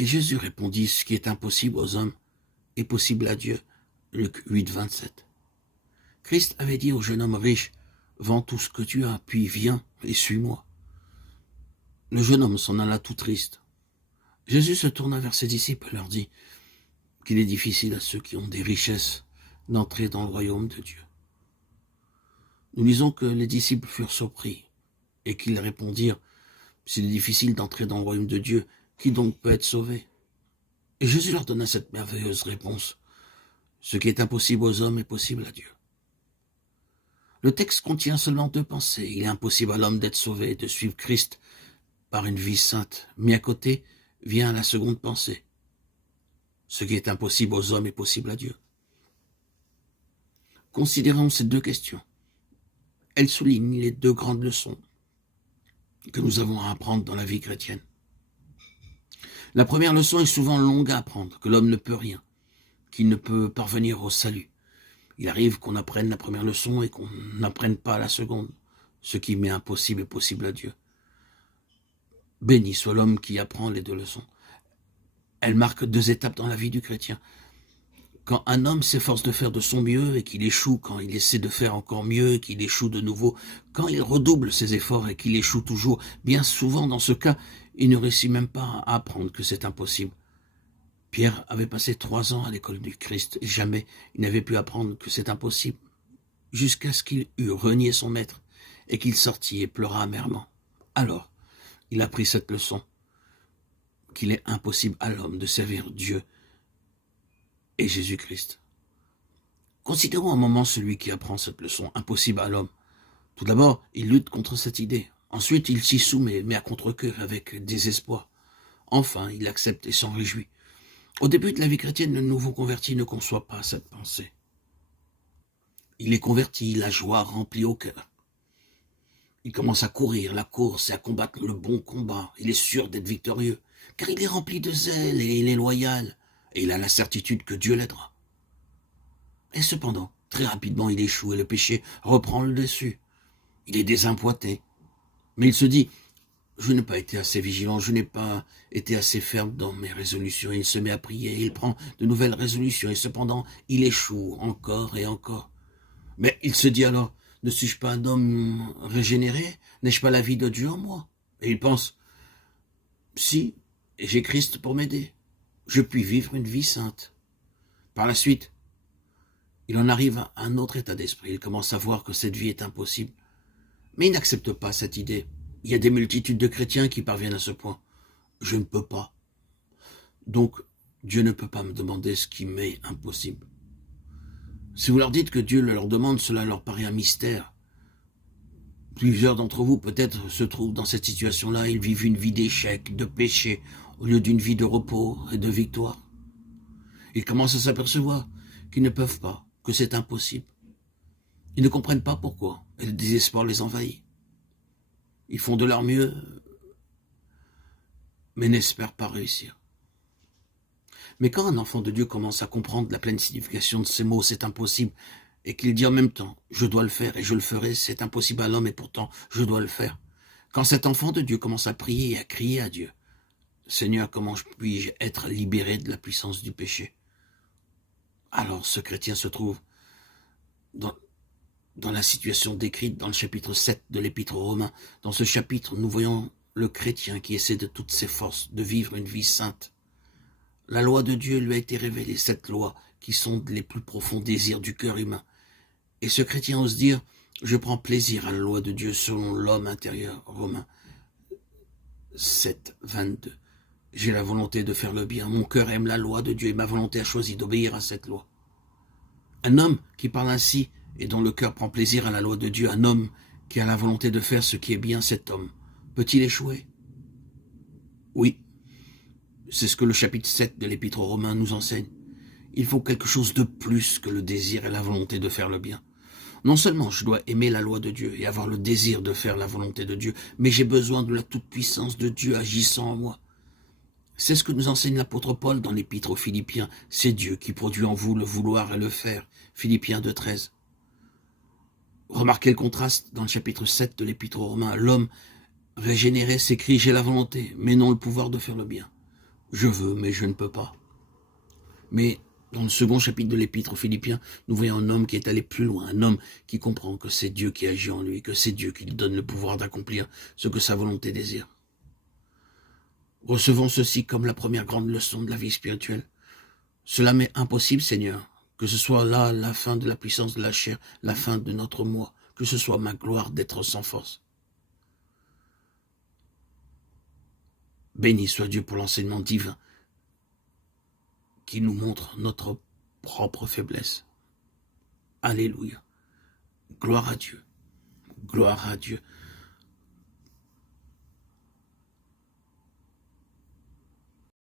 Et Jésus répondit, ce qui est impossible aux hommes est possible à Dieu. Luc 8, 27. Christ avait dit au jeune homme riche, vends tout ce que tu as, puis viens et suis-moi. Le jeune homme s'en alla tout triste. Jésus se tourna vers ses disciples et leur dit qu'il est difficile à ceux qui ont des richesses d'entrer dans le royaume de Dieu. Nous lisons que les disciples furent surpris et qu'ils répondirent, s'il est difficile d'entrer dans le royaume de Dieu, qui donc peut être sauvé? Et Jésus leur donna cette merveilleuse réponse. Ce qui est impossible aux hommes est possible à Dieu. Le texte contient seulement deux pensées. Il est impossible à l'homme d'être sauvé et de suivre Christ par une vie sainte. Mais à côté vient la seconde pensée. Ce qui est impossible aux hommes est possible à Dieu. Considérons ces deux questions. Elles soulignent les deux grandes leçons que nous avons à apprendre dans la vie chrétienne. La première leçon est souvent longue à apprendre, que l'homme ne peut rien, qu'il ne peut parvenir au salut. Il arrive qu'on apprenne la première leçon et qu'on n'apprenne pas la seconde. Ce qui m'est impossible est possible à Dieu. Béni soit l'homme qui apprend les deux leçons. Elles marquent deux étapes dans la vie du chrétien. Quand un homme s'efforce de faire de son mieux et qu'il échoue, quand il essaie de faire encore mieux et qu'il échoue de nouveau, quand il redouble ses efforts et qu'il échoue toujours, bien souvent dans ce cas, il ne réussit même pas à apprendre que c'est impossible. Pierre avait passé 3 ans à l'école du Christ et jamais il n'avait pu apprendre que c'est impossible, jusqu'à ce qu'il eût renié son maître et qu'il sortit et pleura amèrement. Alors, il apprit cette leçon, qu'il est impossible à l'homme de servir Dieu et Jésus-Christ. Considérons un moment celui qui apprend cette leçon, impossible à l'homme. Tout d'abord, il lutte contre cette idée. Ensuite, il s'y soumet, mais à contre-cœur, avec désespoir. Enfin, il accepte et s'en réjouit. Au début de la vie chrétienne, le nouveau converti ne conçoit pas cette pensée. Il est converti, la joie remplit au cœur. Il commence à courir la course et à combattre le bon combat. Il est sûr d'être victorieux, car il est rempli de zèle et il est loyal. Et il a la certitude que Dieu l'aidera. Et cependant, très rapidement, il échoue et le péché reprend le dessus. Il est désempointé. Mais il se dit, je n'ai pas été assez vigilant, je n'ai pas été assez ferme dans mes résolutions. Il se met à prier, il prend de nouvelles résolutions et cependant, il échoue encore et encore. Mais il se dit alors, ne suis-je pas un homme régénéré? N'ai-je pas la vie de Dieu en moi? Et il pense, si, j'ai Christ pour m'aider. Je puis vivre une vie sainte. Par la suite, il en arrive à un autre état d'esprit. Il commence à voir que cette vie est impossible. Mais il n'accepte pas cette idée. Il y a des multitudes de chrétiens qui parviennent à ce point. Je ne peux pas. Donc, Dieu ne peut pas me demander ce qui m'est impossible. Si vous leur dites que Dieu le leur demande, cela leur paraît un mystère. Plusieurs d'entre vous, peut-être, se trouvent dans cette situation-là. Ils vivent une vie d'échec, de péché, au lieu d'une vie de repos et de victoire. Ils commencent à s'apercevoir qu'ils ne peuvent pas, que c'est impossible. Ils ne comprennent pas pourquoi, et le désespoir les envahit. Ils font de leur mieux, mais n'espèrent pas réussir. Mais quand un enfant de Dieu commence à comprendre la pleine signification de ces mots, c'est impossible, et qu'il dit en même temps, je dois le faire et je le ferai, c'est impossible à l'homme et pourtant je dois le faire. Quand cet enfant de Dieu commence à prier et à crier à Dieu, Seigneur, comment puis-je être libéré de la puissance du péché? Alors ce chrétien se trouve dans la situation décrite dans le chapitre 7 de l'Épître aux Romains. Dans ce chapitre, nous voyons le chrétien qui essaie de toutes ses forces de vivre une vie sainte. La loi de Dieu lui a été révélée, cette loi qui sonde les plus profonds désirs du cœur humain. Et ce chrétien ose dire, je prends plaisir à la loi de Dieu selon l'homme intérieur. Romains 7, 22. J'ai la volonté de faire le bien. Mon cœur aime la loi de Dieu et ma volonté a choisi d'obéir à cette loi. Un homme qui parle ainsi et dont le cœur prend plaisir à la loi de Dieu, un homme qui a la volonté de faire ce qui est bien, cet homme, peut-il échouer? Oui, c'est ce que le chapitre 7 de l'Épître aux Romains nous enseigne. Il faut quelque chose de plus que le désir et la volonté de faire le bien. Non seulement je dois aimer la loi de Dieu et avoir le désir de faire la volonté de Dieu, mais j'ai besoin de la toute-puissance de Dieu agissant en moi. C'est ce que nous enseigne l'apôtre Paul dans l'Épître aux Philippiens. C'est Dieu qui produit en vous le vouloir et le faire. Philippiens 2, 13. Remarquez le contraste dans le chapitre 7 de l'Épître aux Romains. L'homme régénéré s'écrie « J'ai la volonté, mais non le pouvoir de faire le bien ». Je veux, mais je ne peux pas. Mais dans le second chapitre de l'Épître aux Philippiens, nous voyons un homme qui est allé plus loin, un homme qui comprend que c'est Dieu qui agit en lui, que c'est Dieu qui lui donne le pouvoir d'accomplir ce que sa volonté désire. Recevons ceci comme la première grande leçon de la vie spirituelle. Cela m'est impossible, Seigneur, que ce soit là la fin de la puissance de la chair, la fin de notre moi, que ce soit ma gloire d'être sans force. Béni soit Dieu pour l'enseignement divin qui nous montre notre propre faiblesse. Alléluia. Gloire à Dieu. Gloire à Dieu.